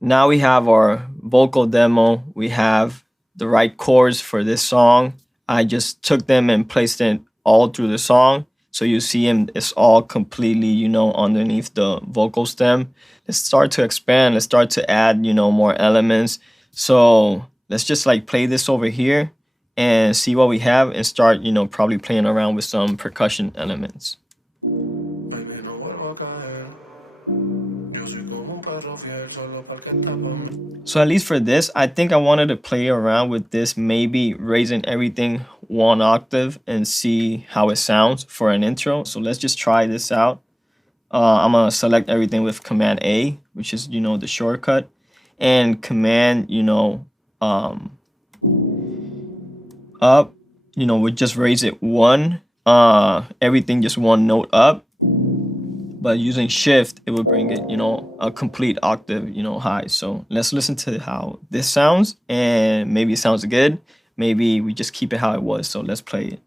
now we have our vocal demo. We have the right chords for this song. I just took them and placed it all through the song. So you see them, it's all completely, underneath the vocal stem. Let's start to expand. Let's start to add, more elements. So let's just like play this over here and see what we have and start, probably playing around with some percussion elements. So at least for this, I think I wanted to play around with this, maybe raising everything 1 octave and see how it sounds for an intro. So let's just try this out. I'm gonna select everything with Command A, which is, the shortcut, and Command, up, we just raise it 1, everything just 1 note up. But using Shift, it would bring it, a complete octave, high. So let's listen to how this sounds, and maybe it sounds good. Maybe we just keep it how it was. So let's play it.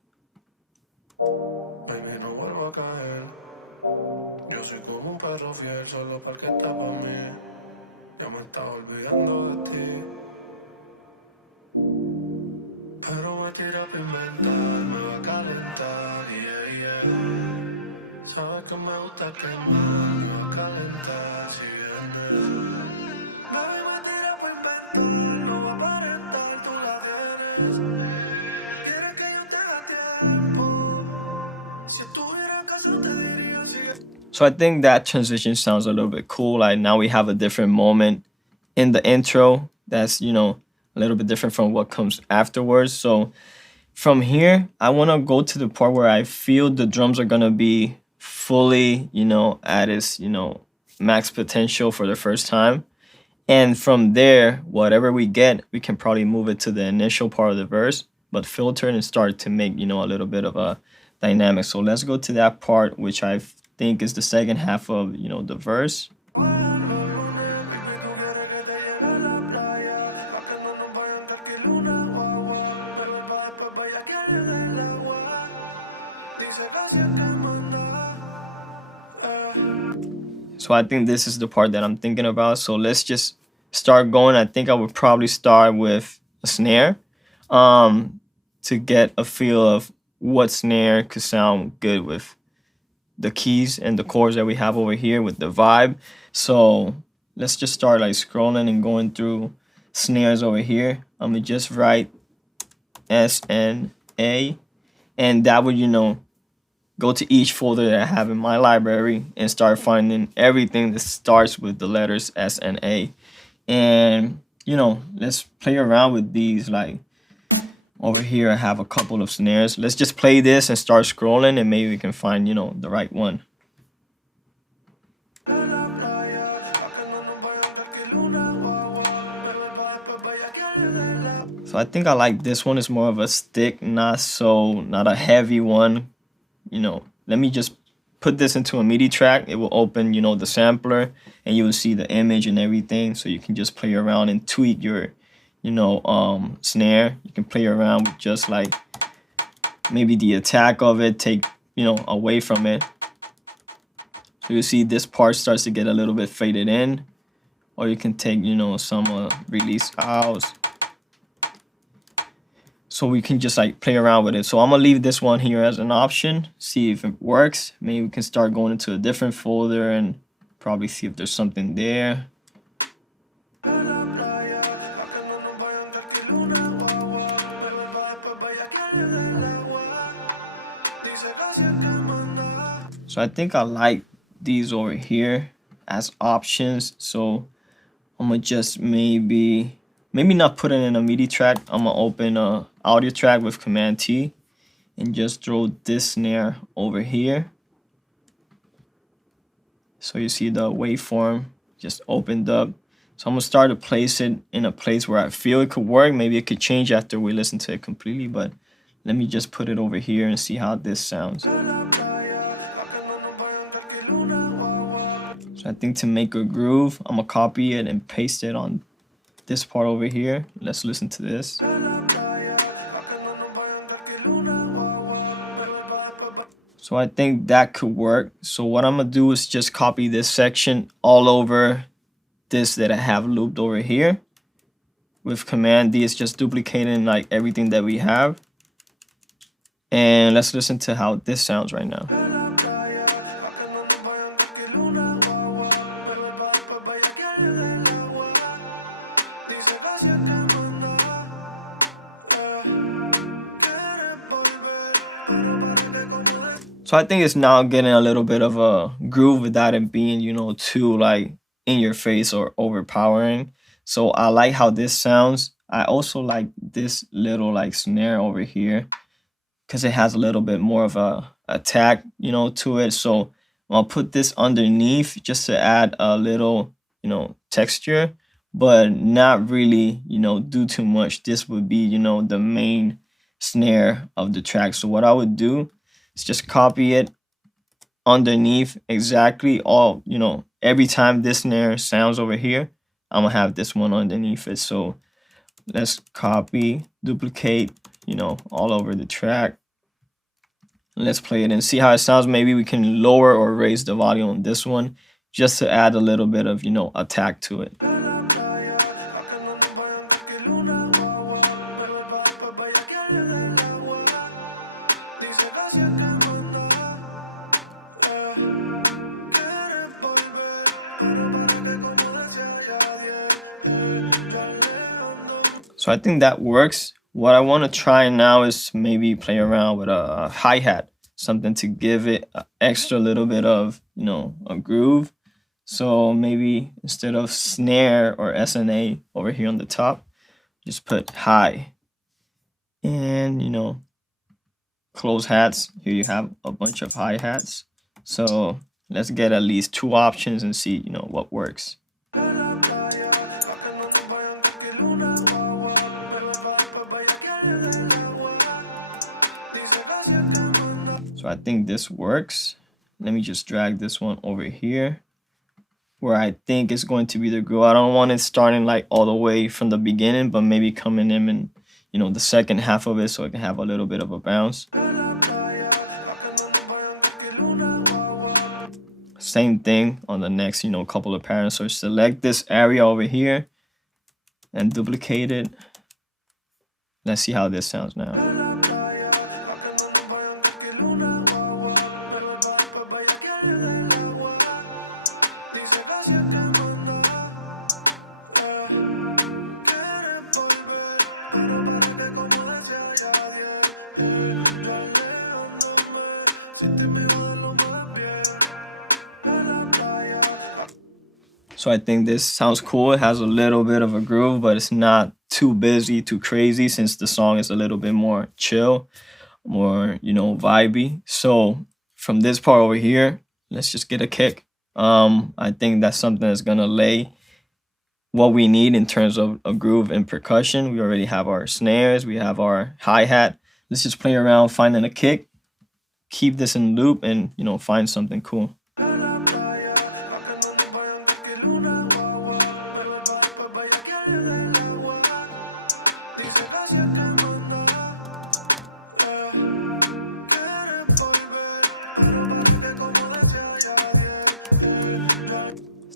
Sabes que me gusta quemar, me va a calentar si vienes. Baby, me tira por inventar, no va a aparentar, tú la tienes. Quieres que yo te haga tiempo. Si estuviera en casa te diría sigue. So I think that transition sounds a little bit cool. Like now we have a different moment in the intro that's, a little bit different from what comes afterwards. So from here, I want to go to the part where I feel the drums are going to be fully, at its, max potential for the first time. And from there, whatever we get, we can probably move it to the initial part of the verse, but filter it and start to make, a little bit of a dynamic. So let's go to that part, which I think is the second half of, the verse. So I think this is the part that I'm thinking about. So let's just start going. I think I would probably start with a snare to get a feel of what snare could sound good with the keys and the chords that we have over here with the vibe. So let's just start like scrolling and going through snares over here. I'm gonna just write SNA, and that would, go to each folder that I have in my library and start finding everything that starts with the letters S and A. And, let's play around with these. Like over here, I have a couple of snares. Let's just play this and start scrolling, and maybe we can find, the right one. So I think I like this one. It's more of a stick, not a heavy one. Let me just put this into a MIDI track. It will open, the sampler, and you will see the image and everything. So you can just play around and tweak your, snare. You can play around with just like maybe the attack of it, take, away from it. So you see this part starts to get a little bit faded in, or you can take, some release out. So we can just like play around with it. So I'm gonna leave this one here as an option, see if it works. Maybe we can start going into a different folder and probably see if there's something there. So I think I like these over here as options. So I'm gonna just maybe not put it in a MIDI track. I'm gonna open a audio track with Command T and just throw this snare over here. So you see the waveform just opened up. So I'm gonna start to place it in a place where I feel it could work. Maybe it could change after we listen to it completely, but let me just put it over here and see how this sounds. So I think to make a groove, I'm gonna copy it and paste it on this part over here. Let's listen to this. So I think that could work. So what I'm gonna do is just copy this section all over this that I have looped over here. With Command D, it's just duplicating like everything that we have. And let's listen to how this sounds right now. So I think it's now getting a little bit of a groove without it being, you know, too like in your face or overpowering. So I like how this sounds. I also like this little like snare over here because it has a little bit more of a attack, you know, to it. So I'll put this underneath just to add a little, you know, texture, but not really, you know, do too much. This would be, you know, the main snare of the track. So what I would do is just copy it underneath exactly all, you know, every time this snare sounds over here, I'm gonna have this one underneath it. So let's copy, duplicate, you know, all over the track. Let's play it and see how it sounds. Maybe we can lower or raise the volume on this one just to add a little bit of, you know, attack to it. So I think that works. What I want to try now is maybe play around with a hi-hat, something to give it an extra little bit of, you know, a groove. So maybe instead of snare or SNA over here on the top, just put hi. And, you know, close hats. Here you have a bunch of hi-hats. So let's get at least 2 options and see, you know, what works. So I think this works. Let me just drag this one over here where I think it's going to be the groove. I don't want it starting like all the way from the beginning, but maybe coming in, you know, the second half of it so it can have a little bit of a bounce. Same thing on the next, you know, couple of patterns. So select this area over here and duplicate it. Let's see how this sounds now. So I think this sounds cool. It has a little bit of a groove, but it's not too busy, too crazy, since the song is a little bit more chill, more, you know, vibey. So from this part over here, let's just get a kick. I think that's something that's gonna lay what we need in terms of a groove and percussion. We already have our snares, we have our hi-hat. Let's just play around finding a kick, keep this in loop, and, you know, find something cool.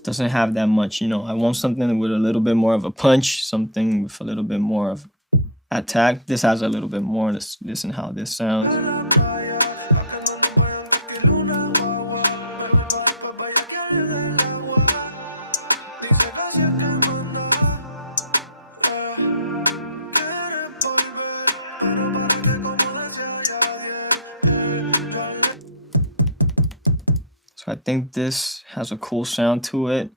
Doesn't have that much, you know. I want something with a little bit more of a punch, something with a little bit more of attack. This has a little bit more. Let's listen how this sounds. So I think this has a cool sound to it.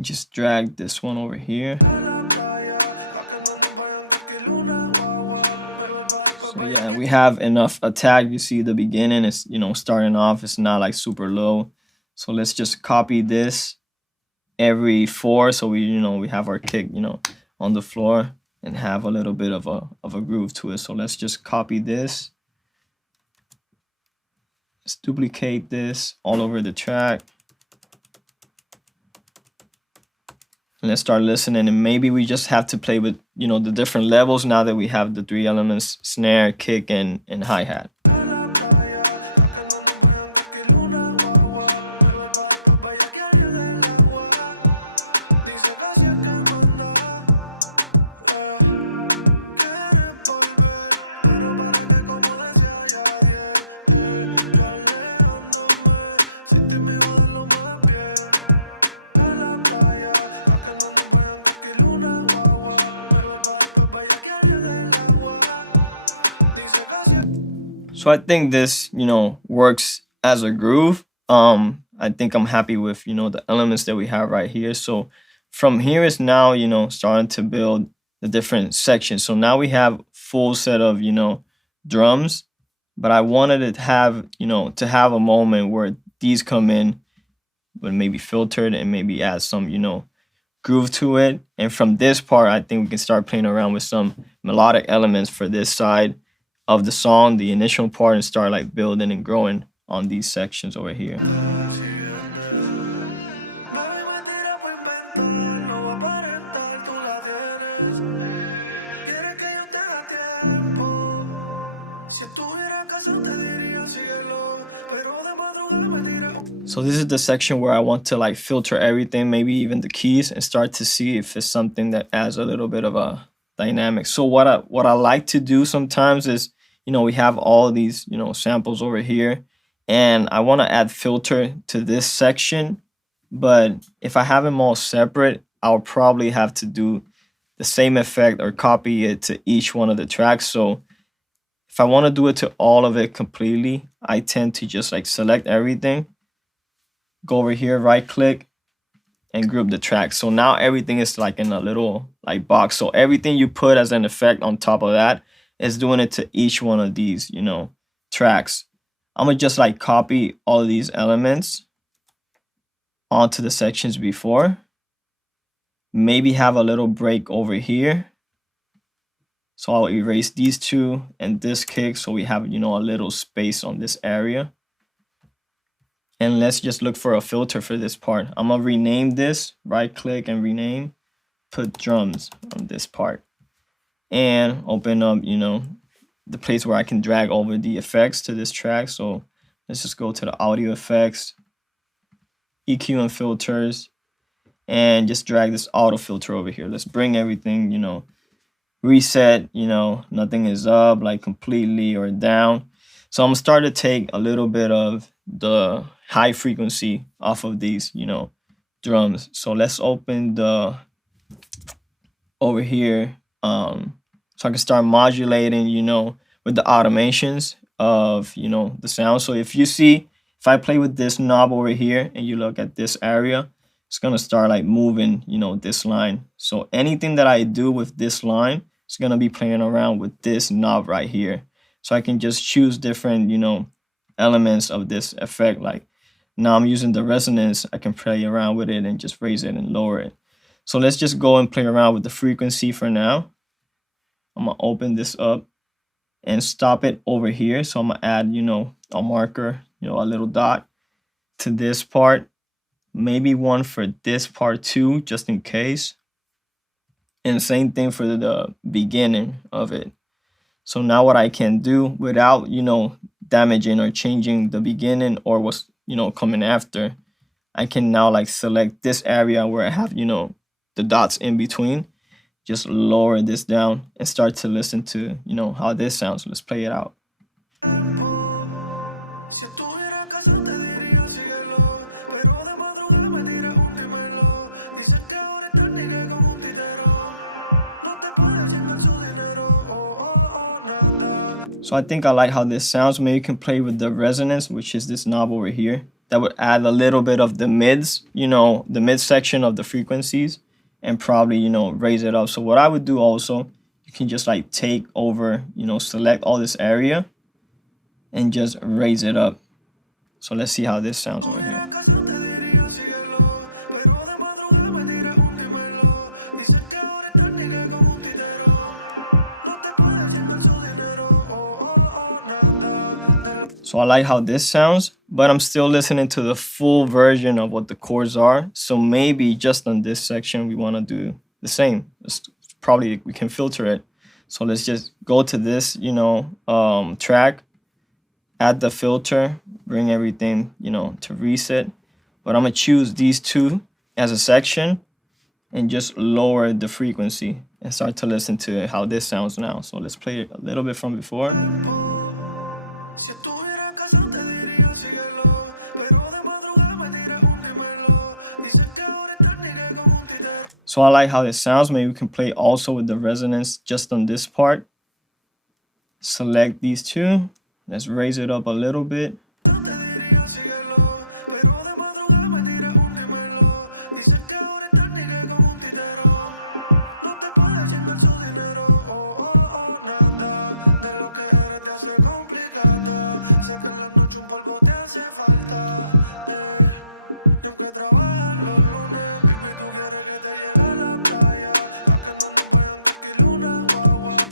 Just drag this one over here. So yeah, we have enough attack. You see the beginning is, you know, starting off, it's not like super low. So let's just copy this every 4. So we, you know, we have our kick, you know, on the floor and have a little bit of a groove to it. So let's just copy this. Let's duplicate this all over the track. Let's start listening, and maybe we just have to play with, you know, the different levels now that we have the 3 elements: snare, kick, and hi-hat. So I think this, works as a groove. I think I'm happy with, the elements that we have right here. So from here is now, starting to build the different sections. So now we have full set of, drums, but I wanted to have, to have a moment where these come in, but maybe filtered and maybe add some, groove to it. And from this part, I think we can start playing around with some melodic elements for this side of the song, the initial part, and start like building and growing on these sections over here. So this is the section where I want to like filter everything, maybe even the keys, and start to see if it's something that adds a little bit of a dynamic. So what I like to do sometimes is, we have all these, samples over here, and I want to add filter to this section. But if I have them all separate, I'll probably have to do the same effect or copy it to each one of the tracks. So if I want to do it to all of it completely, I tend to just like select everything, go over here, right click, and group the tracks. So now everything is like in a little like box. So everything you put as an effect on top of that is doing it to each one of these, tracks. I'm gonna just like copy all of these elements onto the sections before. Maybe have a little break over here. So I'll erase these two and this kick, so we have, a little space on this area. And let's just look for a filter for this part. I'm gonna rename this, right click and rename, put drums on this part. And open up, the place where I can drag over the effects to this track. So let's just go to the audio effects, EQ and filters, and just drag this auto filter over here. Let's bring everything, reset, nothing is up like completely or down. So I'm gonna start to take a little bit of the high frequency off of these, drums. So let's open the over here, so I can start modulating, with the automations of, the sound. So if you see, if I play with this knob over here and you look at this area, it's gonna start like moving, this line. So anything that I do with this line, it's gonna be playing around with this knob right here. So I can just choose different, elements of this effect. Like now I'm using the resonance, I can play around with it and just raise it and lower it. So let's just go and play around with the frequency for now. I'm gonna open this up and stop it over here. So I'm gonna add, a marker, a little dot to this part. Maybe one for this part too, just in case. And same thing for the beginning of it. So now what I can do without, damaging or changing the beginning or what's, coming after, I can now like select this area where I have, the dots in between, just lower this down and start to listen to, how this sounds. Let's play it out. So I think I like how this sounds. Maybe you can play with the resonance, which is this knob over here. That would add a little bit of the mids, the mid section of the frequencies, and probably, raise it up. So what I would do also, you can just like take over, select all this area and just raise it up. So let's see how this sounds over here. So I like how this sounds, but I'm still listening to the full version of what the chords are. So maybe just on this section, we want to do the same. Probably we can filter it. So let's just go to this, track, add the filter, bring everything, to reset. But I'm gonna choose these two as a section and just lower the frequency and start to listen to how this sounds now. So let's play it a little bit from before. So I like how it sounds. Maybe we can play also with the resonance just on this part. Select these two Let's raise it up a little bit.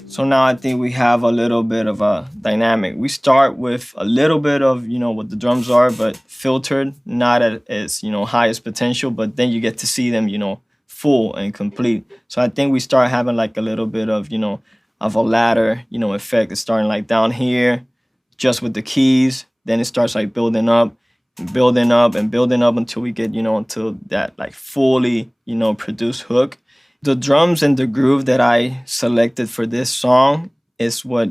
So now I think we have a little bit of a dynamic. We start with a little bit of, what the drums are, but filtered, not at its, highest potential, but then you get to see them, full and complete. So I think we start having like a little bit of, of a ladder, effect. It's starting like down here, just with the keys. Then it starts like building up and building up and building up until we get, until that like fully, produced hook. The drums and the groove that I selected for this song is what,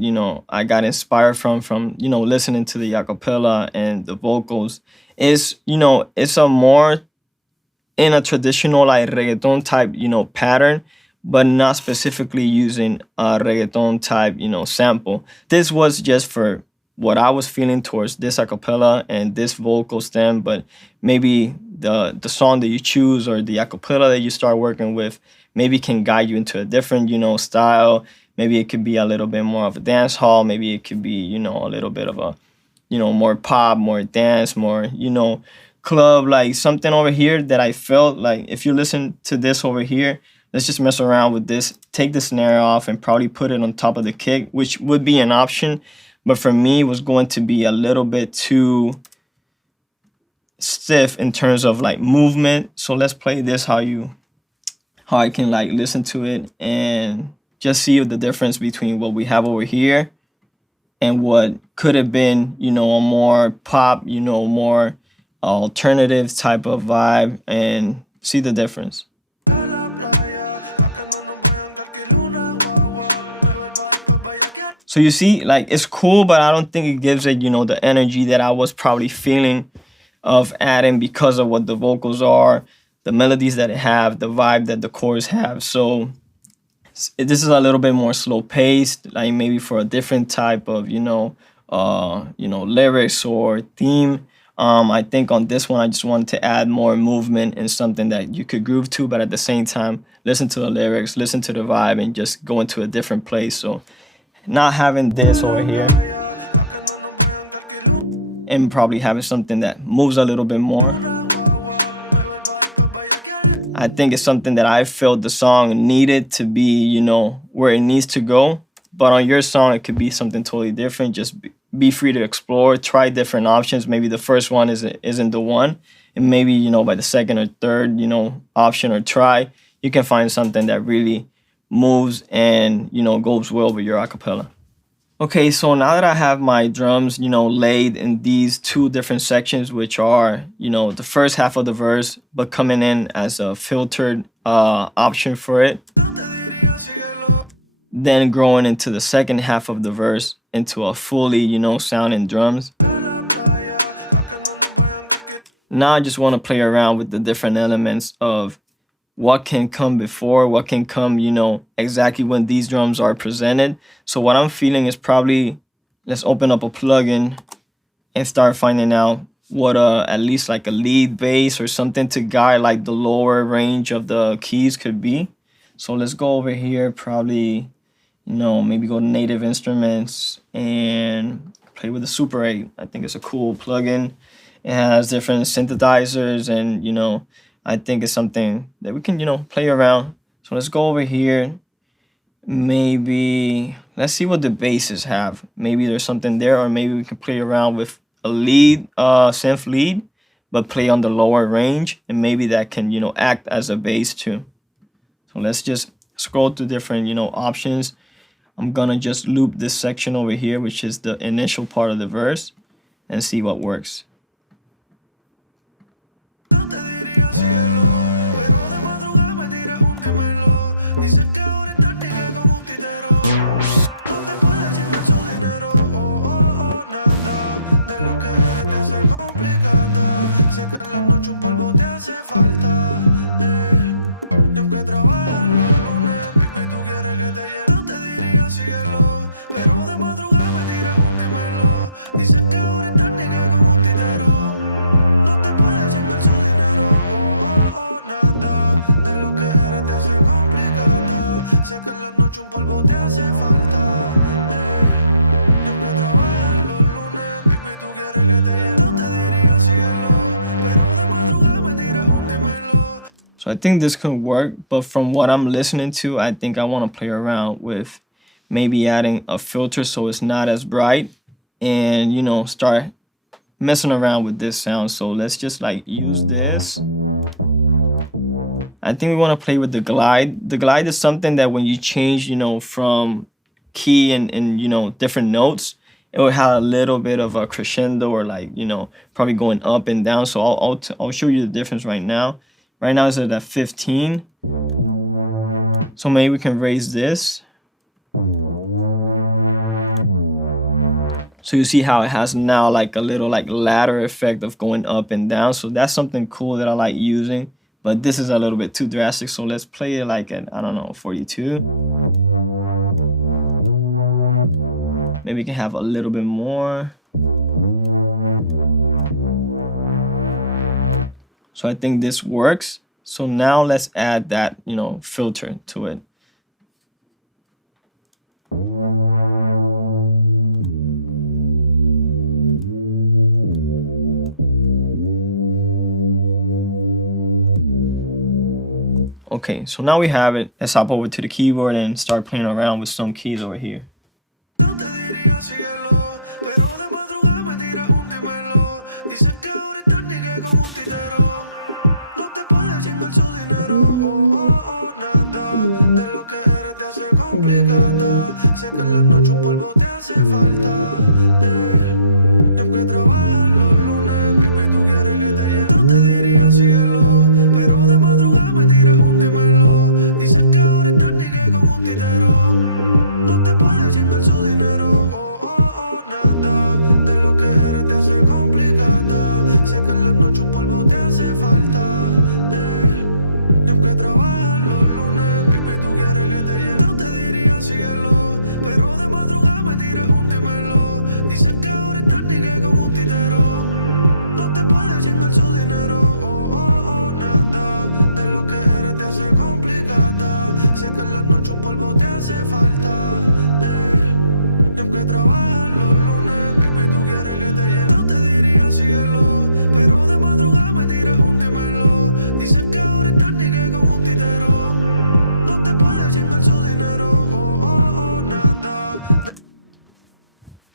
I got inspired from, listening to the acapella and the vocals. It's a more in a traditional like reggaeton type, pattern, but not specifically using a reggaeton type, sample. This was just for what I was feeling towards this acapella and this vocal stem, but maybe the song that you choose or the acapella that you start working with maybe can guide you into a different, style. Maybe it could be a little bit more of a dance hall. Maybe it could be, a little bit of a, more pop, more dance, more, club, like something over here that I felt like if you listen to this over here, let's just mess around with this, take the snare off and probably put it on top of the kick, which would be an option. But for me, it was going to be a little bit too stiff in terms of like movement. So let's play this how I can like listen to it and just see the difference between what we have over here and what could have been, a more pop, more alternative type of vibe, and see the difference. So you see, like, it's cool, but I don't think it gives it, the energy that I was probably feeling of adding because of what the vocals are, the melodies that it have, the vibe that the chorus have. So this is a little bit more slow paced, like maybe for a different type of, lyrics or theme. I think on this one, I just wanted to add more movement and something that you could groove to, but at the same time, listen to the lyrics, listen to the vibe, and just go into a different place. So not having this over here and probably having something that moves a little bit more. I think it's something that I felt the song needed to be, where it needs to go. But on your song, it could be something totally different. Just be free to explore, try different options. Maybe the first one isn't the one. And maybe, by the second or third, option or try, you can find something that really moves and, goes well with your acapella. Okay, so now that I have my drums, laid in these two different sections, which are, the first half of the verse, but coming in as a filtered option for it. Then growing into the second half of the verse into a fully, sounding drums. Now I just want to play around with the different elements of what can come before, what can come, exactly when these drums are presented. So what I'm feeling is probably, let's open up a plugin and start finding out what at least like a lead bass or something to guide like the lower range of the keys could be. So let's go over here, probably, maybe go to native instruments and play with the Super 8. I think it's a cool plugin. It has different synthesizers and, I think it's something that we can, play around. So let's go over here. Maybe let's see what the basses have. Maybe there's something there, or maybe we can play around with a lead, synth lead, but play on the lower range, and maybe that can, act as a bass too. So let's just scroll through different, options. I'm gonna just loop this section over here, which is the initial part of the verse, and see what works. So I think this could work, but from what I'm listening to, I think I want to play around with maybe adding a filter so it's not as bright, and you know, start messing around with this sound. So let's just like use this. I think we want to play with the glide. The glide is something that when you change, you know, from key and you know, different notes, it will have a little bit of a crescendo, or like, you know, probably going up and down. So I'll show you the difference right now. Right now it's at 15. So maybe we can raise this. So you see how it has now like a little like ladder effect of going up and down. So that's something cool that I like using. But this is a little bit too drastic. So let's play it like at, I don't know, 42. Maybe we can have a little bit more. So I think this works. So now let's add that, you know, filter to it. Okay, so now we have it. Let's hop over to the keyboard and start playing around with some keys over here.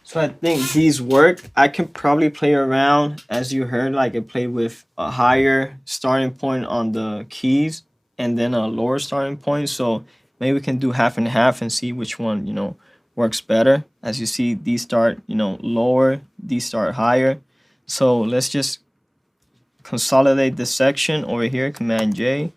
So I think these work. I can probably play around, as you heard, like I play with a higher starting point on the keys and then a lower starting point. So maybe we can do half and half and see which one, you know, works better. As you see, these start, you know, lower, these start higher. So let's just consolidate this section over here, Command J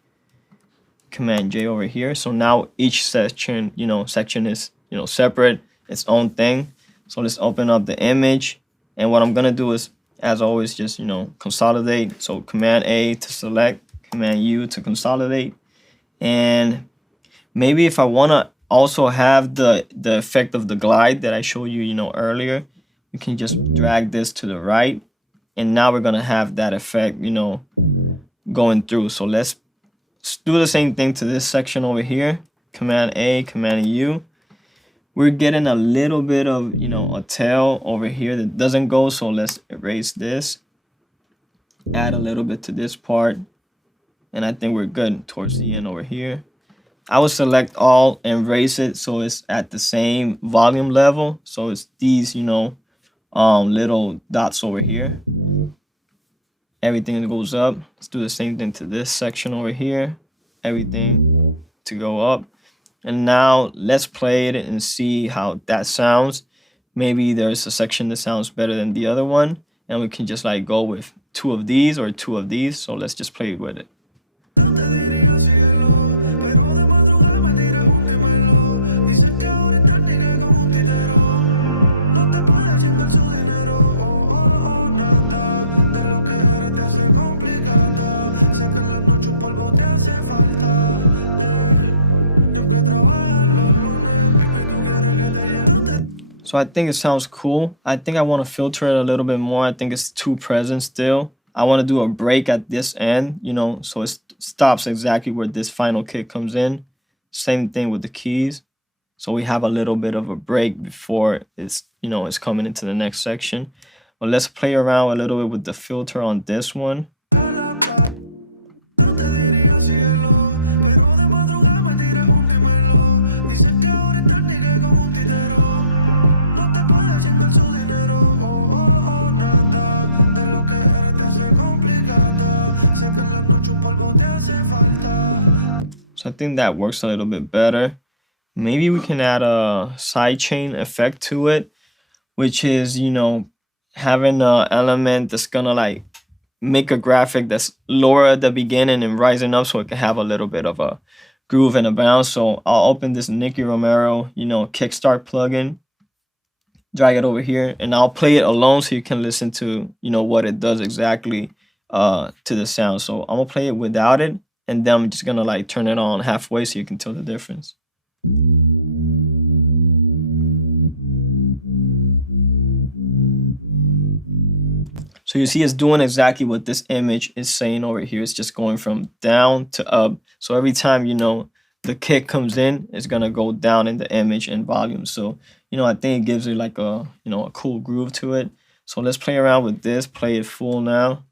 over here. So now each section, you know, is, you know, separate, its own thing. So let's open up the image, and what I'm gonna do is, as always, just, you know, consolidate. So Command A to select, Command U to consolidate. And maybe if I wanna also have the effect of the glide that I showed you, you know, earlier, we can just drag this to the right, and now we're gonna have that effect, you know, going through. So let's do the same thing to this section over here. Command A, Command U. We're getting a little bit of, you know, a tail over here that doesn't go, so let's erase this. Add a little bit to this part, and I think we're good towards the end over here. I will select all and raise it so it's at the same volume level. So it's these, you know, little dots over here. Everything that goes up. Let's do the same thing to this section over here. Everything to go up. And now let's play it and see how that sounds. Maybe there's a section that sounds better than the other one, and we can just like go with two of these or two of these. So let's just play with it. So I think it sounds cool. I think I want to filter it a little bit more. I think it's too present still. I want to do a break at this end, you know, so it stops exactly where this final kick comes in. Same thing with the keys. So we have a little bit of a break before it's, you know, it's coming into the next section. But let's play around a little bit with the filter on this one. think that works a little bit better. Maybe we can add a sidechain effect to it, which is, you know, having an element that's gonna like make a graphic that's lower at the beginning and rising up so it can have a little bit of a groove and a bounce. So I'll open this Nicky Romero, you know, Kickstart plugin, drag it over here, and I'll play it alone so you can listen to, you know, what it does exactly to the sound. So I'm gonna play it without it, and then I'm just gonna like turn it on halfway so you can tell the difference. So you see it's doing exactly what this image is saying over here. It's just going from down to up. So every time, you know, the kick comes in, it's gonna go down in the image and volume. So, you know, I think it gives it like a, you know, a cool groove to it. So let's play around with this, play it full now.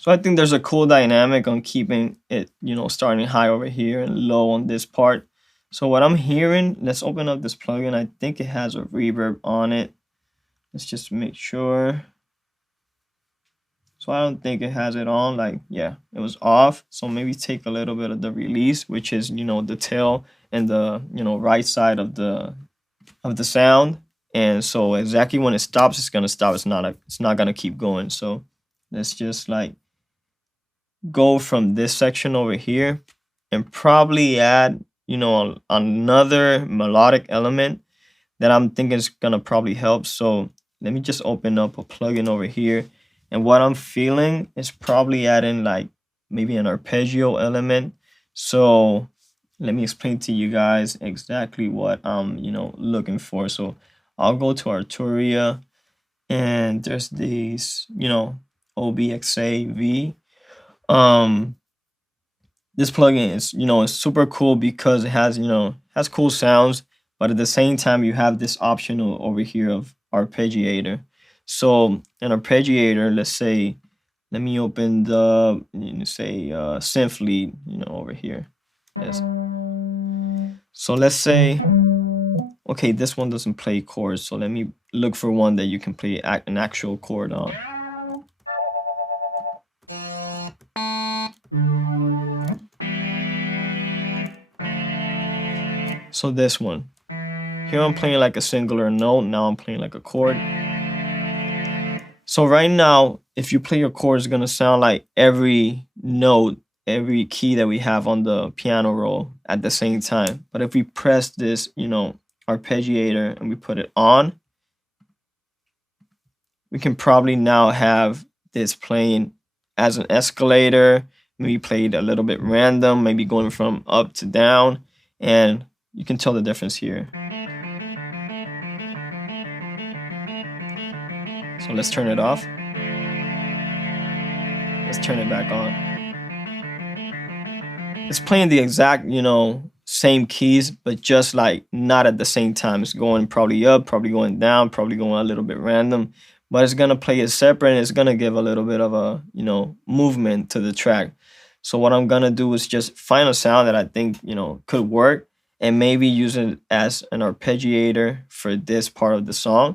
So I think there's a cool dynamic on keeping it, you know, starting high over here and low on this part. So what I'm hearing, let's open up this plugin. I think it has a reverb on it. Let's just make sure. So I don't think it has it on. Like, yeah, it was off. So maybe take a little bit of the release, which is, you know, the tail and the, you know, right side of the sound. And so exactly when it stops, it's gonna stop. It's not gonna keep going. So let's just like go from this section over here and probably add, you know, another melodic element that I'm thinking is gonna probably help. So let me just open up a plugin over here, and what I'm feeling is probably adding like maybe an arpeggio element. So let me explain to you guys exactly what I'm, you know, looking for. So I'll go to Arturia, and there's these, you know, OBXAV. This plugin is, you know, it's super cool because it has, you know, has cool sounds, but at the same time you have this optional over here of arpeggiator. So an arpeggiator, let's say, let me open the, you know, say synth lead, you know, over here. Yes. So let's say, okay, this one doesn't play chords, so let me look for one that you can play an actual chord on. So this one. Here I'm playing like a singular note, now I'm playing like a chord. So right now, if you play your chord, it's gonna sound like every note, every key that we have on the piano roll at the same time. But if we press this, you know, arpeggiator and we put it on, we can probably now have this playing as an escalator, maybe played a little bit random, maybe going from up to down, and you can tell the difference here. So let's turn it off. Let's turn it back on. It's playing the exact, you know, same keys, but just like not at the same time. It's going probably up, probably going down, probably going a little bit random, but it's gonna play it separate and it's gonna give a little bit of a, you know, movement to the track. So what I'm gonna do is just find a sound that I think, you know, could work and maybe use it as an arpeggiator for this part of the song.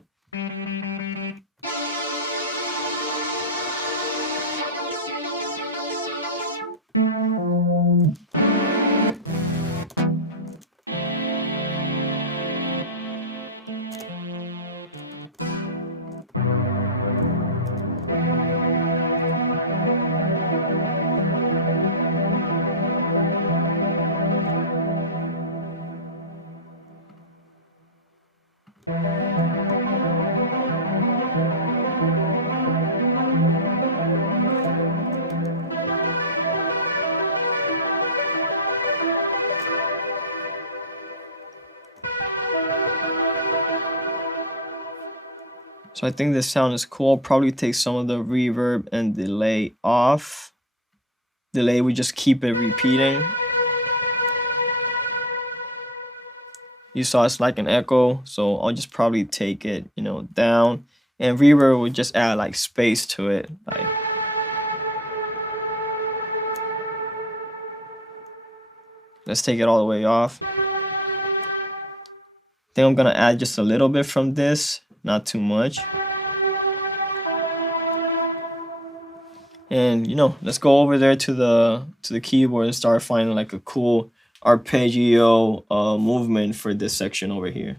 So I think this sound is cool. I'll probably take some of the reverb and delay off. Delay, we just keep it repeating. You saw it's like an echo, so I'll just probably take it, you know, down. And reverb would just add like space to it. Like, let's take it all the way off. I think I'm gonna add just a little bit from this, not too much. And you know, let's go over there to the keyboard and start finding like a cool arpeggio movement for this section over here.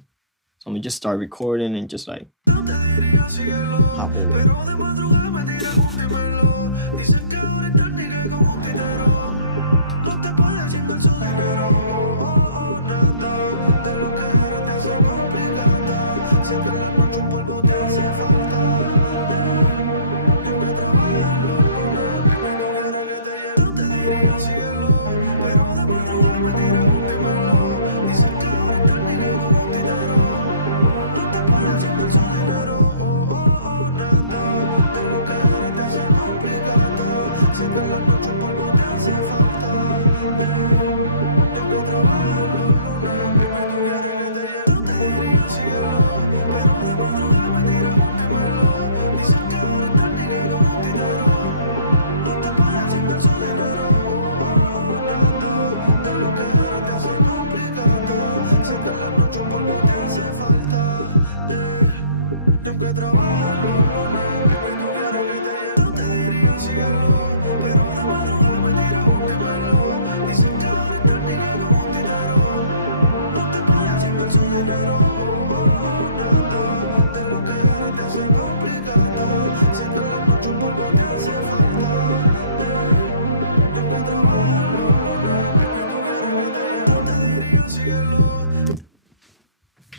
So I'm gonna just start recording and just like hop over.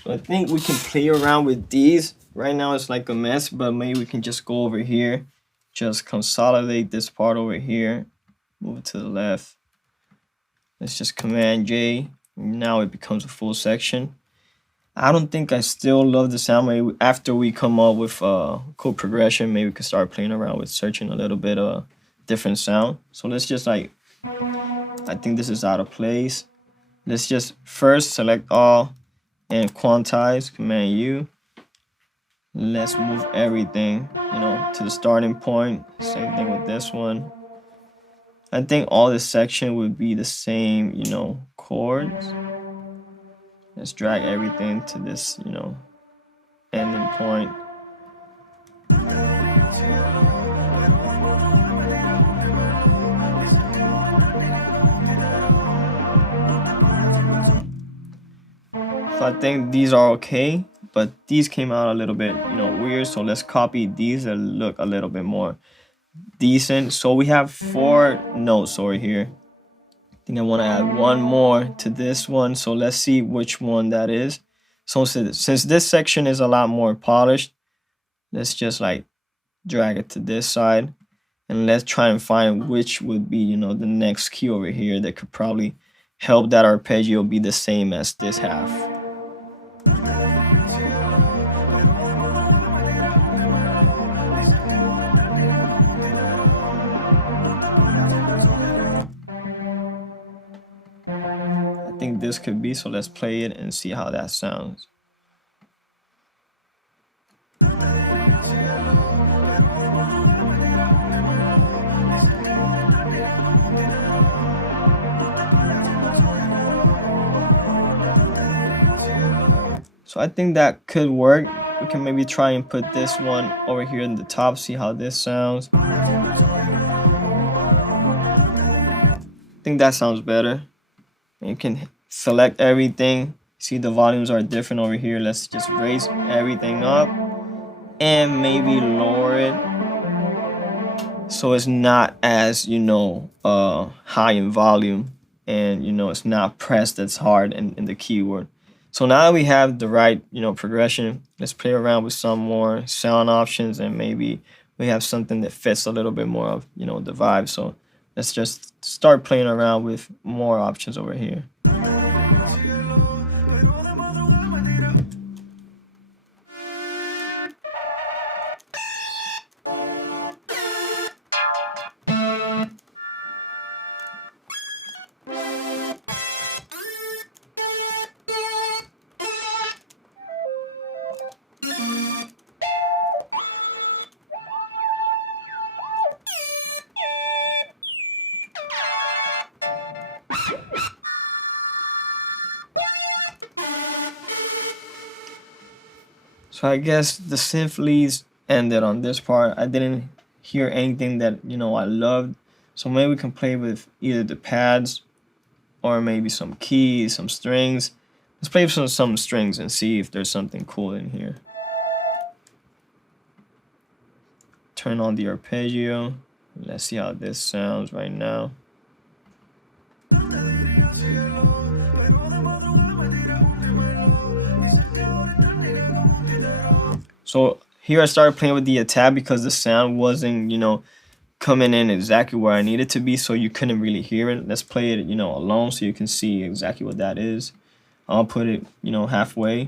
So I think we can play around with these. Right now it's like a mess, but maybe we can just go over here, just consolidate this part over here, move it to the left. Let's just Command J. Now it becomes a full section. I don't think I still love the sound. Maybe after we come up with a cool progression, maybe we can start playing around with searching a little bit of different sound. So let's just like, I think this is out of place. Let's just first select all and quantize, Command U. Let's move everything, you know, to the starting point. Same thing with this one. I think all this section would be the same, you know, chords. Let's drag everything to this, you know, ending point. So I think these are okay, but these came out a little bit, you know, weird. So let's copy these and look a little bit more decent. So we have 4 notes over here. I think I want to add one more to this one. So let's see which one that is. So since this section is a lot more polished, let's just like drag it to this side. And let's try and find which would be, you know, the next key over here that could probably help that arpeggio be the same as this half. I think this could be, so let's play it and see how that sounds. So I think that could work. We can maybe try and put this one over here in the top, see how this sounds. I think that sounds better. And you can select everything. See the volumes are different over here. Let's just raise everything up and maybe lower it so it's not as, you know, high in volume, and, you know, it's not pressed as hard in the keyboard. So now that we have the right, you know, progression, let's play around with some more sound options, and maybe we have something that fits a little bit more of, you know, the vibe. So let's just start playing around with more options over here. So I guess the synth leads ended on this part. I didn't hear anything that, you know, I loved. So maybe we can play with either the pads or maybe some keys, some strings. Let's play with some strings and see if there's something cool in here. Turn on the arpeggio. Let's see how this sounds right now. So here I started playing with the attack because the sound wasn't, you know, coming in exactly where I need it to be, so you couldn't really hear it. Let's play it, you know, alone so you can see exactly what that is. I'll put it, you know, halfway.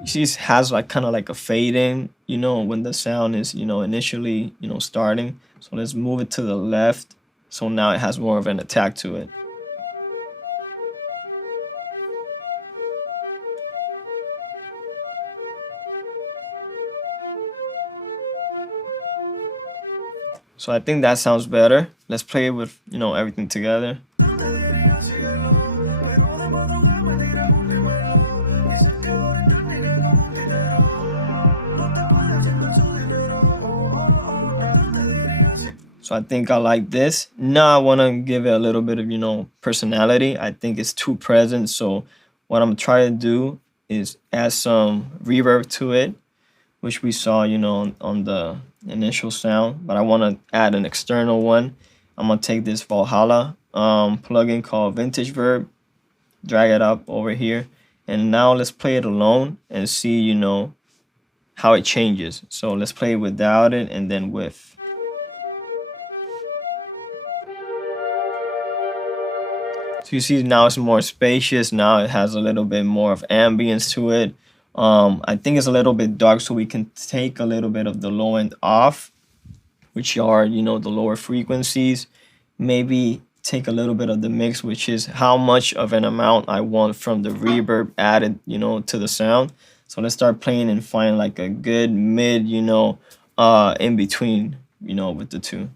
You see it has like kind of like a fade in, you know, when the sound is, you know, initially, you know, starting. So let's move it to the left. So now it has more of an attack to it. So I think that sounds better. Let's play it with, you know, everything together. So I think I like this. Now I want to give it a little bit of, you know, personality. I think it's too present. So what I'm trying to do is add some reverb to it, which we saw, you know, on the initial sound, but I want to add an external one. I'm gonna take this Valhalla plugin called Vintage Verb, drag it up over here, and now let's play it alone and see, you know, how it changes. So let's play it without it and then with. So you see now it's more spacious. Now it has a little bit more of ambience to it. I think it's a little bit dark, so we can take a little bit of the low end off, which are, you know, the lower frequencies. Maybe take a little bit of the mix, which is how much of an amount I want from the reverb added, you know, to the sound. So let's start playing and find like a good mid, you know, in between, you know, with the two.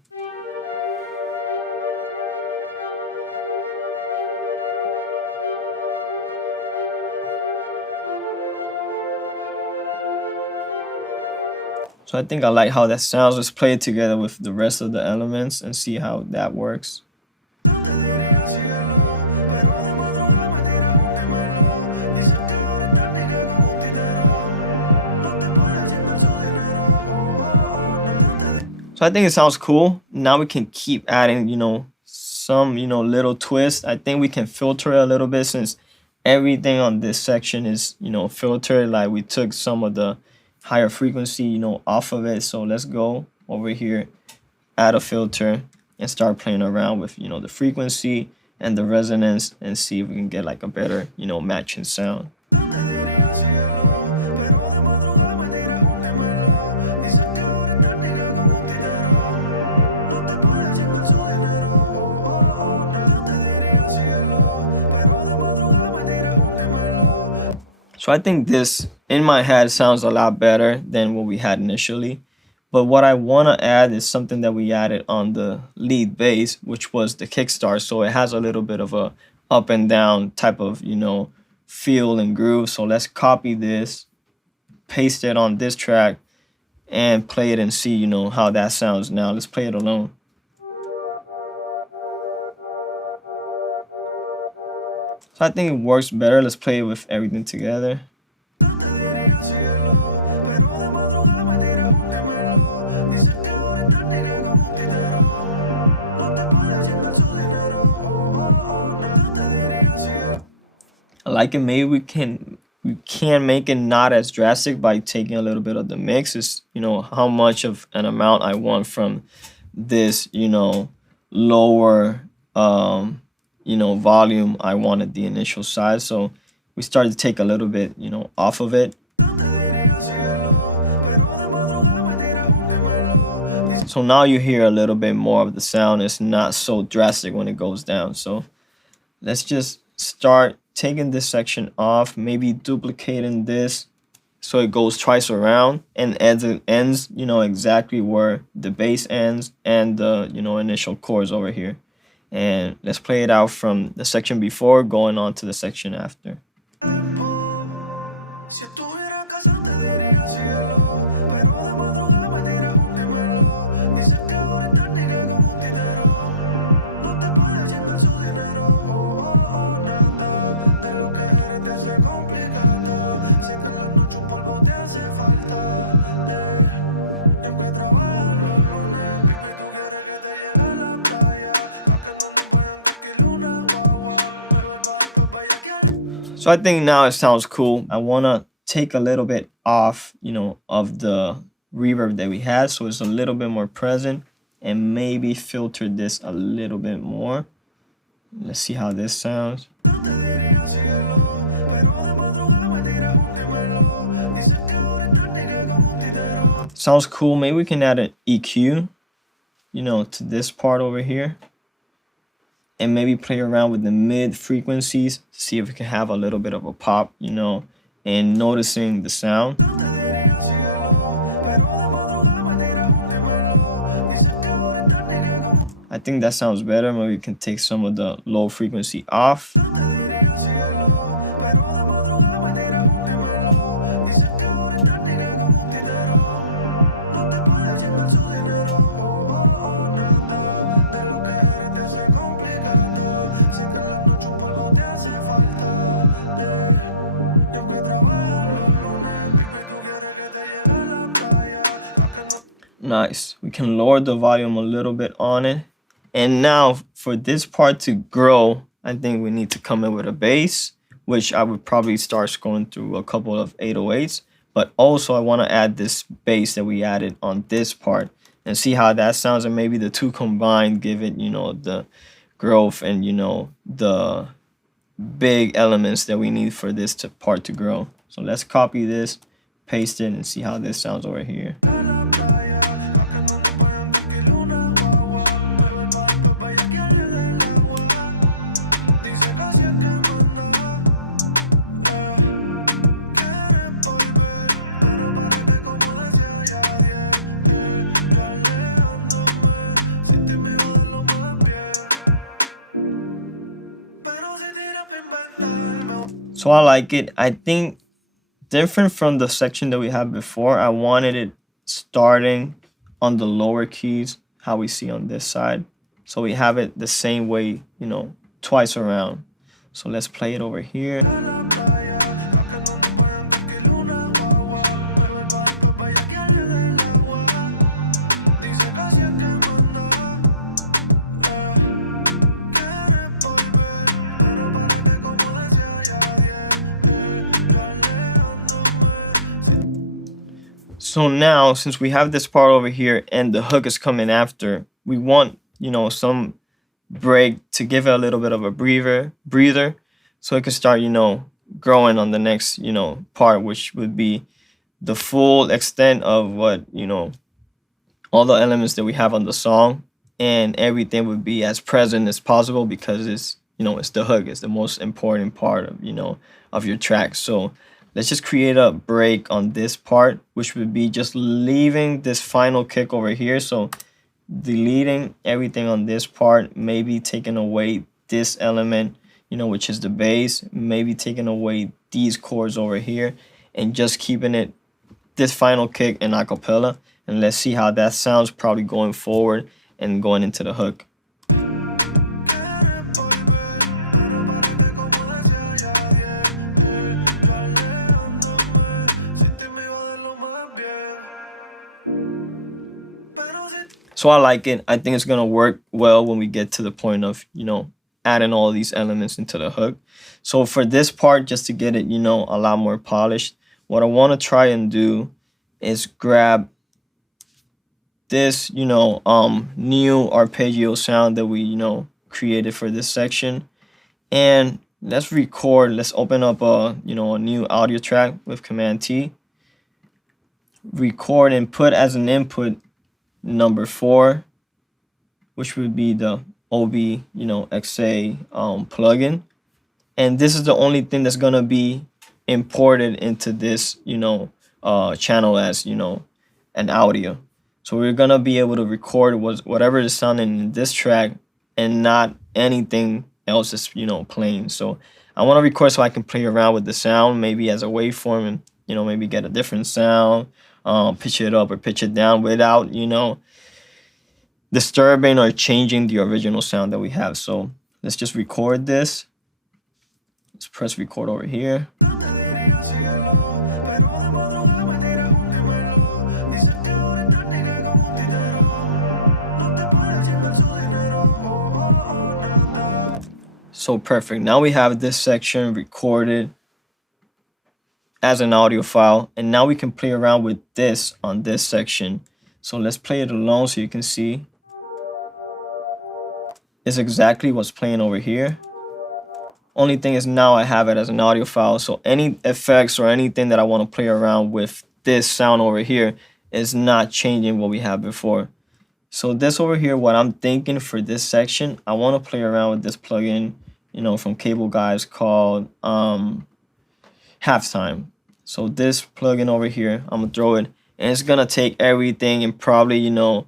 So I think I like how that sounds. Let's play it together with the rest of the elements and see how that works. So I think it sounds cool. Now we can keep adding, you know, some, you know, little twist. I think we can filter it a little bit since everything on this section is, you know, filtered. Like we took some of the higher frequency, you know, off of it. So let's go over here, add a filter and start playing around with, you know, the frequency and the resonance and see if we can get like a better, you know, matching sound. So I think this, in my head, sounds a lot better than what we had initially. But what I want to add is something that we added on the lead bass, which was the kickstart. So it has a little bit of a up and down type of, you know, feel and groove. So let's copy this, paste it on this track, and play it and see, you know, how that sounds now. Let's play it alone. So I think it works better. Let's play it with everything together. I like it. Maybe we can make it not as drastic by taking a little bit of the mix. It's, you know, how much of an amount I want from this, you know, lower you know, volume I wanted the initial size. So we started to take a little bit, you know, off of it. So now you hear a little bit more of the sound. It's not so drastic when it goes down. So let's just start taking this section off, maybe duplicating this so it goes twice around and ends, you know, exactly where the bass ends and the, you know, initial chords over here. And let's play it out from the section before going on to the section after. Si estuviera So I think now it sounds cool. I want to take a little bit off, you know, of the reverb that we had, so it's a little bit more present, and maybe filter this a little bit more. Let's see how this sounds. Sounds cool. Maybe we can add an EQ, you know, to this part over here, and maybe play around with the mid frequencies, see if we can have a little bit of a pop, you know, and noticing the sound. I think that sounds better. Maybe we can take some of the low frequency off. Nice. We can lower the volume a little bit on it. And now for this part to grow, I think we need to come in with a bass, which I would probably start scrolling through a couple of 808s. But also I want to add this bass that we added on this part and see how that sounds. And maybe the two combined give it, you know, the growth and, you know, the big elements that we need for this part to grow. So let's copy this, paste it, and see how this sounds over here. So I like it. I think different from the section that we had before, I wanted it starting on the lower keys, how we see on this side. So we have it the same way, you know, twice around. So let's play it over here. So now, since we have this part over here and the hook is coming after, we want, you know, some break to give it a little bit of a breather, so it can start, you know, growing on the next, you know, part, which would be the full extent of what, you know, all the elements that we have on the song, and everything would be as present as possible because it's, you know, it's the hook, it's the most important part of, you know, of your track. So let's just create a break on this part, which would be just leaving this final kick over here. So deleting everything on this part, maybe taking away this element, you know, which is the bass, maybe taking away these chords over here, and just keeping it this final kick in acapella. And let's see how that sounds probably going forward and going into the hook. So I like it. I think it's going to work well when we get to the point of, you know, adding all these elements into the hook. So for this part, just to get it, you know, a lot more polished, what I want to try and do is grab this, you know, new arpeggio sound that we, you know, created for this section. And let's record. Let's open up a, you know, a new audio track with Command T. Record and put as an input number 4, which would be the OB, you know, XA plugin. And this is the only thing that's gonna be imported into this, you know, channel as, you know, an audio. So we're gonna be able to record whatever is sounding in this track and not anything else is, you know, playing. So I want to record so I can play around with the sound, maybe as a waveform, and, you know, maybe get a different sound, pitch it up or pitch it down without, you know, disturbing or changing the original sound that we have. So let's just record this. Let's press record over here. So perfect. Now we have this section recorded as an audio file, and now we can play around with this on this section. So let's play it alone so you can see. It's exactly what's playing over here. Only thing is now I have it as an audio file, so any effects or anything that I want to play around with this sound over here is not changing what we had before. So this over here, what I'm thinking for this section, I want to play around with this plugin, you know, from Cable Guys called Halftime. So this plugin over here, I'm gonna throw it, and it's gonna take everything and probably, you know,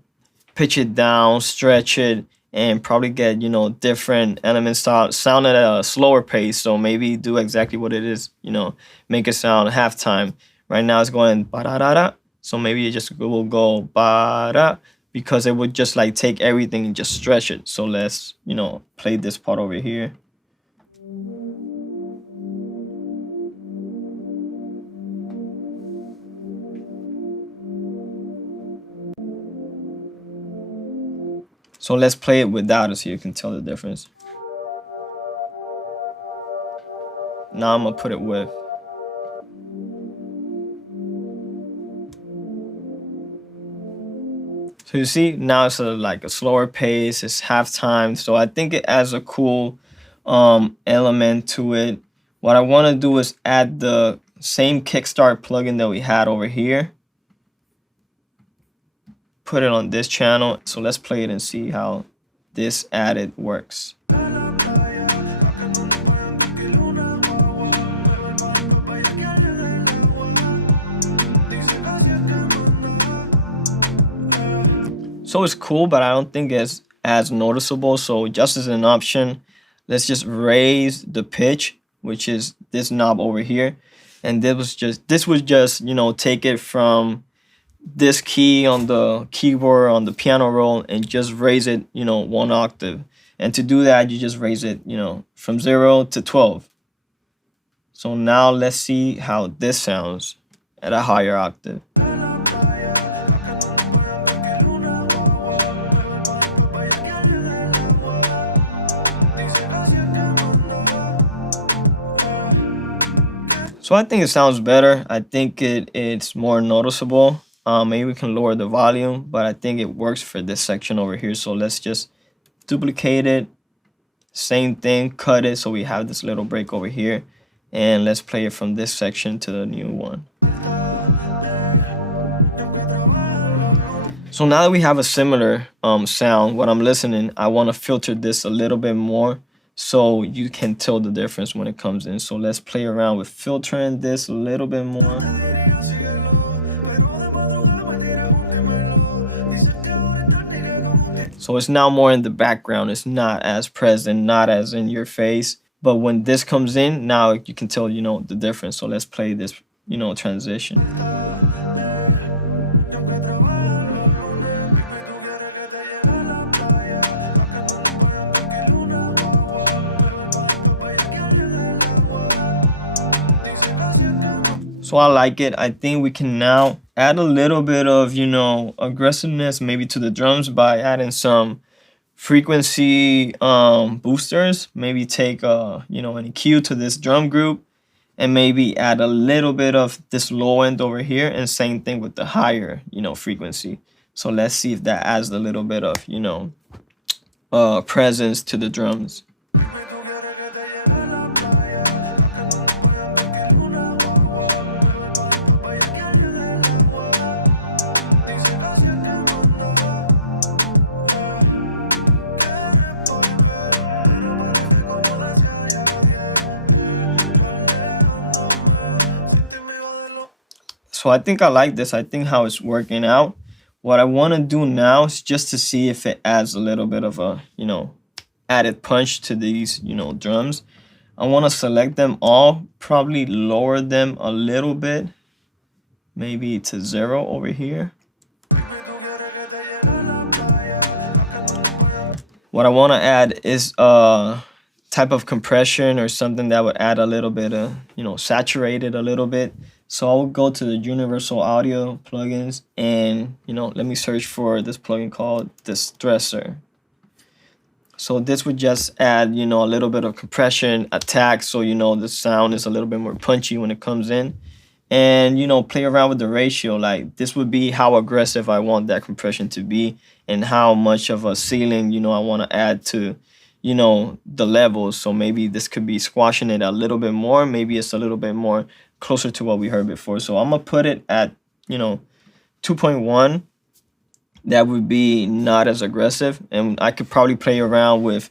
pitch it down, stretch it, and probably get, you know, different elements sound at a slower pace. So maybe do exactly what it is, you know, make it sound halftime. Right now it's going ba-da-da-da. So maybe it just will go ba-da, because it would just like take everything and just stretch it. So let's, you know, play this part over here. So let's play it without it so you can tell the difference. Now I'm gonna put it with. So you see, now it's like a slower pace, it's halftime. So I think it adds a cool element to it. What I wanna do is add the same kickstart plugin that we had over here. Put it on this channel. So let's play it and see how this added works. So it's cool, but I don't think it's as noticeable. So just as an option, let's just raise the pitch, which is this knob over here. And this was just, you know, take it from this key on the keyboard on the piano roll and just raise it, you know, 1 octave. And to do that, you just raise it, you know, from 0 to 12. So now let's see how this sounds at a higher octave. So I think it sounds better. I think it's more noticeable. Maybe we can lower the volume, but I think it works for this section over here. So let's just duplicate it. Same thing, cut it so we have this little break over here. And let's play it from this section to the new one. So now that we have a similar sound, when I'm listening, I want to filter this a little bit more so you can tell the difference when it comes in. So let's play around with filtering this a little bit more. So it's now more in the background. It's not as present, not as in your face. But when this comes in, now you can tell, you know, the difference. So let's play this, you know, transition. So I like it. I think we can now add a little bit of, you know, aggressiveness maybe to the drums by adding some frequency boosters. Maybe take you know, an EQ to this drum group and maybe add a little bit of this low end over here, and same thing with the higher, you know, frequency. So let's see if that adds a little bit of, you know, presence to the drums. So I think I like this. I think how it's working out. What I want to do now is just to see if it adds a little bit of a, you know, added punch to these, you know, drums. I want to select them all, probably lower them a little bit, maybe to 0 over here. What I want to add is a type of compression or something that would add a little bit of, you know, saturate it a little bit. So I'll go to the universal audio plugins and, you know, let me search for this plugin called Distressor. So this would just add, a little bit of compression, attack, so the sound is a little bit more punchy when it comes in. And play around with the ratio. Like this would be how aggressive I want that compression to be, and how much of a ceiling I want to add to the levels. So maybe this could be squashing it a little bit more, maybe it's a little bit more closer to what we heard before. So I'm gonna put it at 2.1. That would be not as aggressive, and I could probably play around with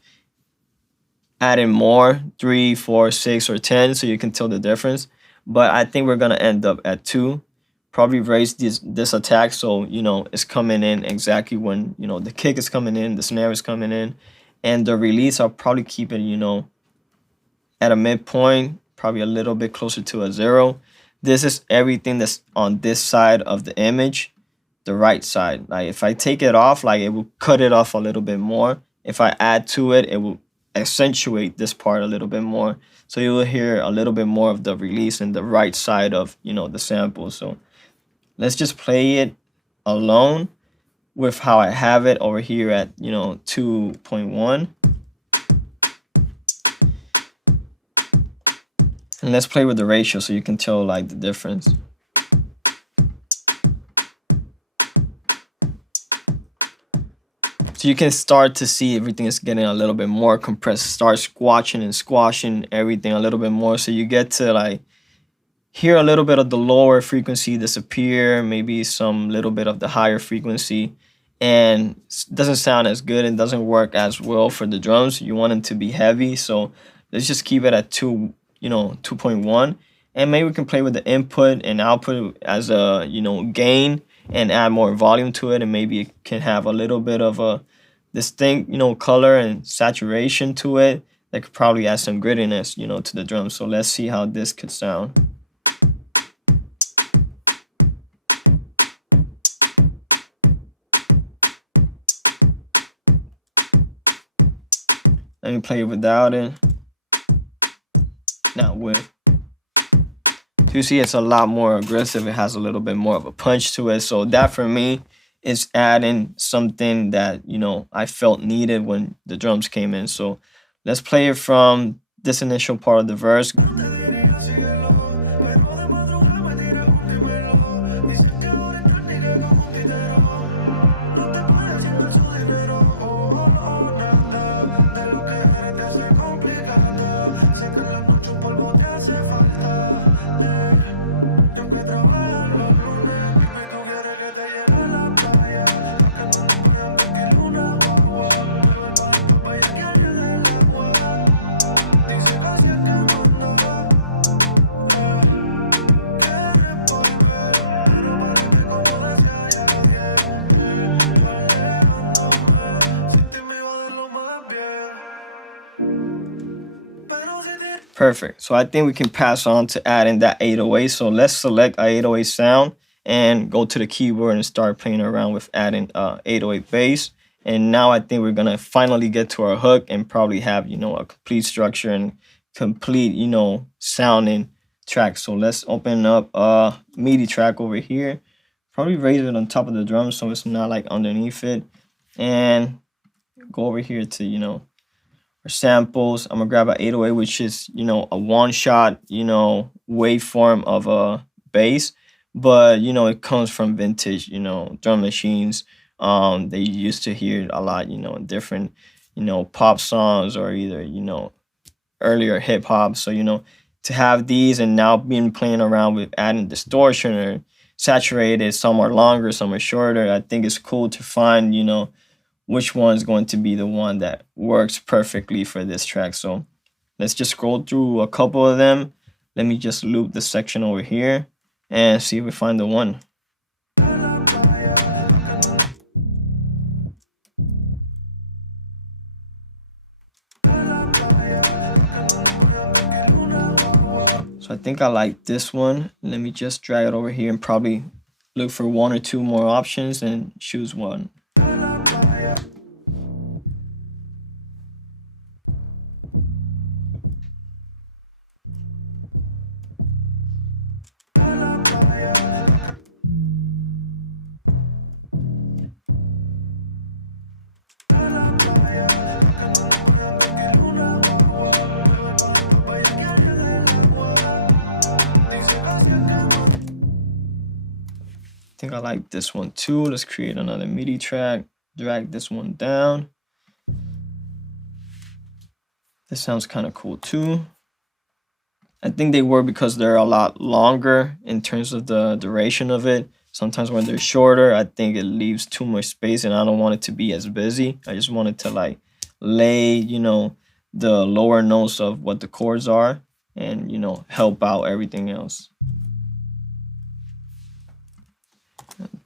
adding more 3, 4, 6, or 10, so you can tell the difference. But I think we're gonna end up at 2. Probably raise this attack, so it's coming in exactly when the kick is coming in, the snare is coming in, and the release I'll probably keep it at a midpoint, probably a little bit closer to a 0. This is everything that's on this side of the image, the right side. Like if I take it off, like it will cut it off a little bit more. If I add to it, it will accentuate this part a little bit more. So you will hear a little bit more of the release in the right side of the sample. So let's just play it alone with how I have it over here at 2.1. And let's play with the ratio so you can tell like the difference. So you can start to see everything is getting a little bit more compressed, start squashing and squashing everything a little bit more. So you get to like hear a little bit of the lower frequency disappear, maybe some little bit of the higher frequency, and it doesn't sound as good and doesn't work as well for the drums. You want them to be heavy, so let's just keep it at 2.1, and maybe we can play with the input and output as a gain and add more volume to it, and maybe it can have a little bit of a distinct color and saturation to it that could probably add some grittiness to the drums. So let's see how this could sound. Let me play it without it. Now with. So you see it's a lot more aggressive. It has a little bit more of a punch to it. So that for me is adding something that I felt needed when the drums came in. So let's play it from this initial part of the verse. Perfect. So I think we can pass on to adding that 808. So let's select a 808 sound and go to the keyboard and start playing around with adding 808 bass. And now I think we're gonna finally get to our hook and probably have a complete structure and complete sounding track. So let's open up a MIDI track over here. Probably raise it on top of the drum so it's not like underneath it. And go over here to or samples. I'm gonna grab an 808, which is a one-shot waveform of a bass, but it comes from vintage drum machines. They used to hear it a lot in different pop songs or either earlier hip hop. So to have these and now being playing around with adding distortion or saturated, some are longer, some are shorter. I think it's cool to find which one is going to be the one that works perfectly for this track. So let's just scroll through a couple of them. Let me just loop the section over here and see if we find the one. So I think I like this one. Let me just drag it over here and probably look for 1 or 2 more options and choose one. think I like this one too. Let's create another MIDI track, drag this one down. This sounds kind of cool too. I think they work because they're a lot longer in terms of the duration of it. Sometimes when they're shorter, I think it leaves too much space and I don't want it to be as busy. I just want it to like lay, you know, the lower notes of what the chords are and, you know, help out everything else.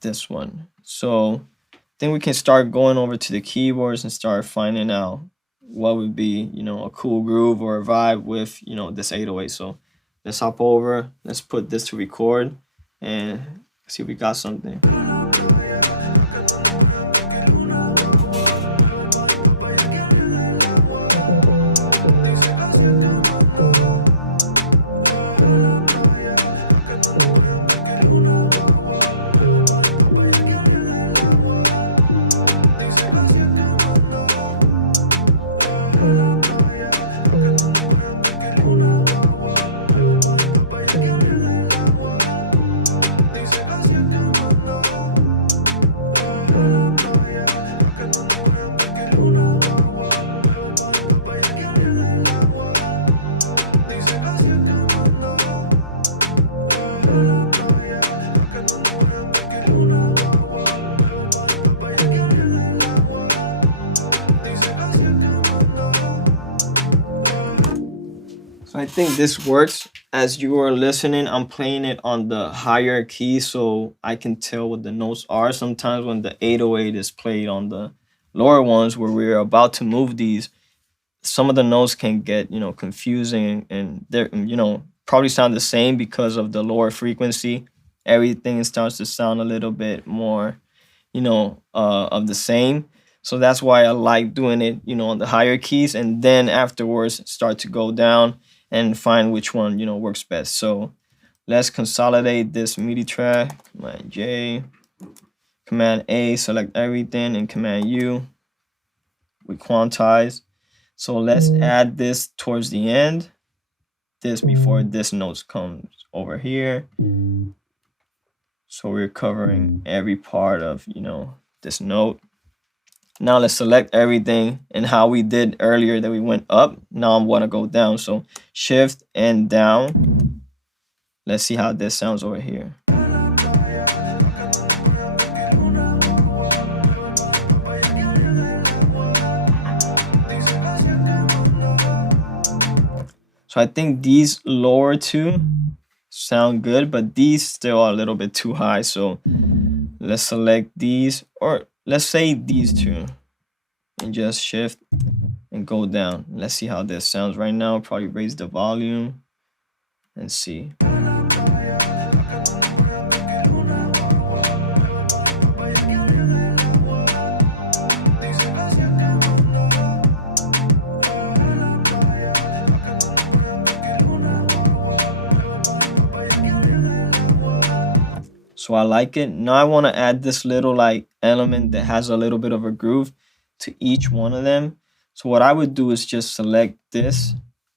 This one. So I think we can start going over to the keyboards and start finding out what would be, you know, a cool groove or a vibe with, you know, this 808. So let's hop over, let's put this to record and see if we got something. I think this works. As you are listening, I'm playing it on the higher key so I can tell what the notes are. Sometimes when the 808 is played on the lower ones where we're about to move these, some of the notes can get, you know, confusing and they're, you know, probably sound the same because of the lower frequency. Everything starts to sound a little bit more, you know, of the same. So that's why I like doing it, you know, on the higher keys and then afterwards start to go down and find which one, you know, works best. So let's consolidate this MIDI track. Command J, Command A, select everything, and Command U. We quantize. So let's add this towards the end. This before this note comes over here. So we're covering every part of, you know, this note. Now let's select everything, and how we did earlier that we went up, now I want to go down. So shift and down. Let's see how this sounds over here. So I think these lower two sound good, but these still are a little bit too high. So let's select these, or let's say these two, and just shift and go down. Let's see how this sounds right now. Probably raise the volume and see. So I like it. Now I want to add this little like element that has a little bit of a groove to each one of them. So what I would do is just select this,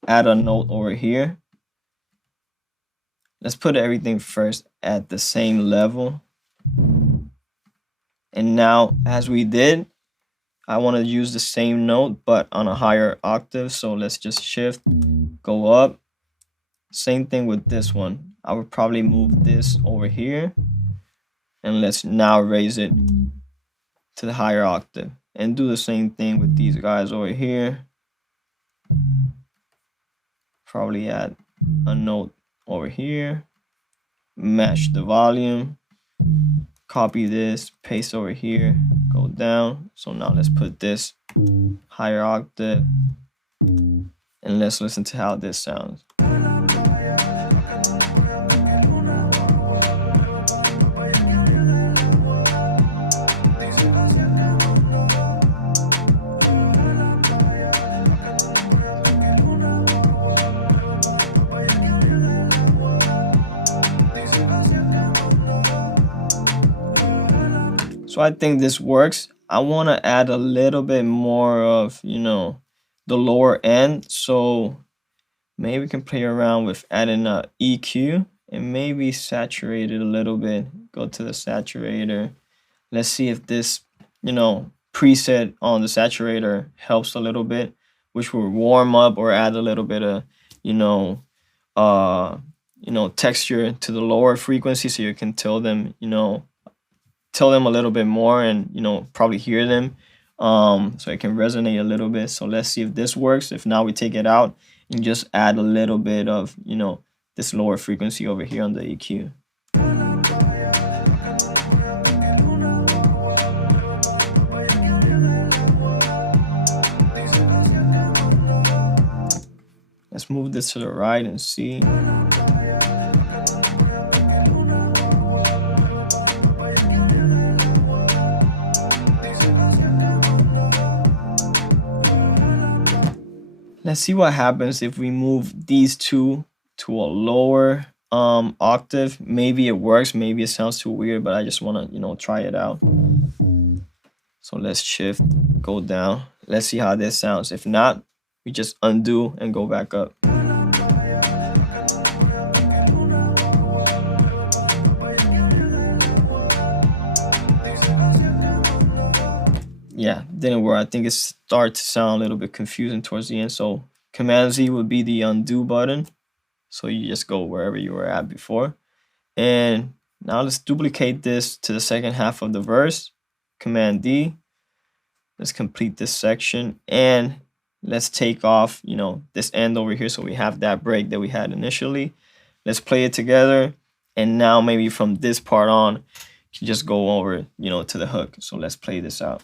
add a note over here. Let's put everything first at the same level. And now, as we did, I want to use the same note, but on a higher octave. So let's just shift, go up. Same thing with this one. I would probably move this over here. And let's now raise it to the higher octave. And do the same thing with these guys over here. Probably add a note over here. Match the volume. Copy this, paste over here, go down. So now let's put this higher octave. And let's listen to how this sounds. So I think this works. I want to add a little bit more of, you know, the lower end. So maybe we can play around with adding a EQ and maybe saturate it a little bit. go to the saturator. Let's see if this, you know, preset on the saturator helps a little bit, which will warm up or add a little bit of, you know, texture to the lower frequency, so you can tell them, tell them a little bit more, and probably hear them, so it can resonate a little bit. So let's see if this works. If not, we take it out and just add a little bit of this lower frequency over here on the EQ. Let's move this to the right and see. Let's see what happens if we move these two to a lower octave. Maybe it works, maybe it sounds too weird, but I just want to, try it out. So let's shift, go down. Let's see how this sounds. If not, we just undo and go back up. Yeah, didn't work. I think it started to sound a little bit confusing towards the end. So Command Z would be the undo button. So you just go wherever you were at before. And now let's duplicate this to the second half of the verse. Command D. Let's complete this section. And let's take off, this end over here, so we have that break that we had initially. Let's play it together. And now maybe from this part on, you can just go over, to the hook. So let's play this out.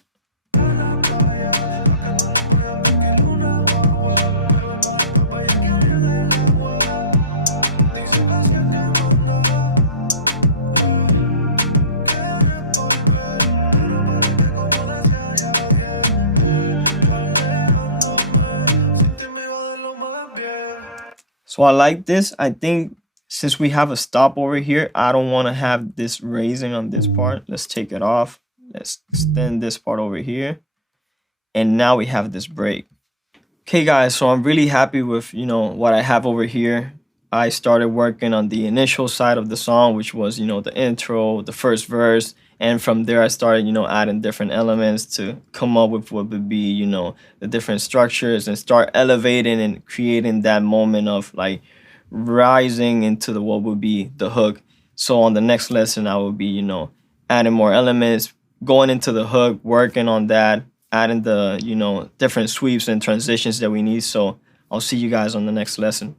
So I like this. I think since we have a stop over here, I don't want to have this raising on this part. Let's take it off. Let's extend this part over here. And now we have this break. Okay, guys, so I'm really happy with, what I have over here. I started working on the initial side of the song, which was, the intro, the first verse. And from there, I started, adding different elements to come up with what would be, the different structures, and start elevating and creating that moment of like rising into what would be the hook. So on the next lesson, I will be, adding more elements, going into the hook, working on that, adding the, different sweeps and transitions that we need. So I'll see you guys on the next lesson.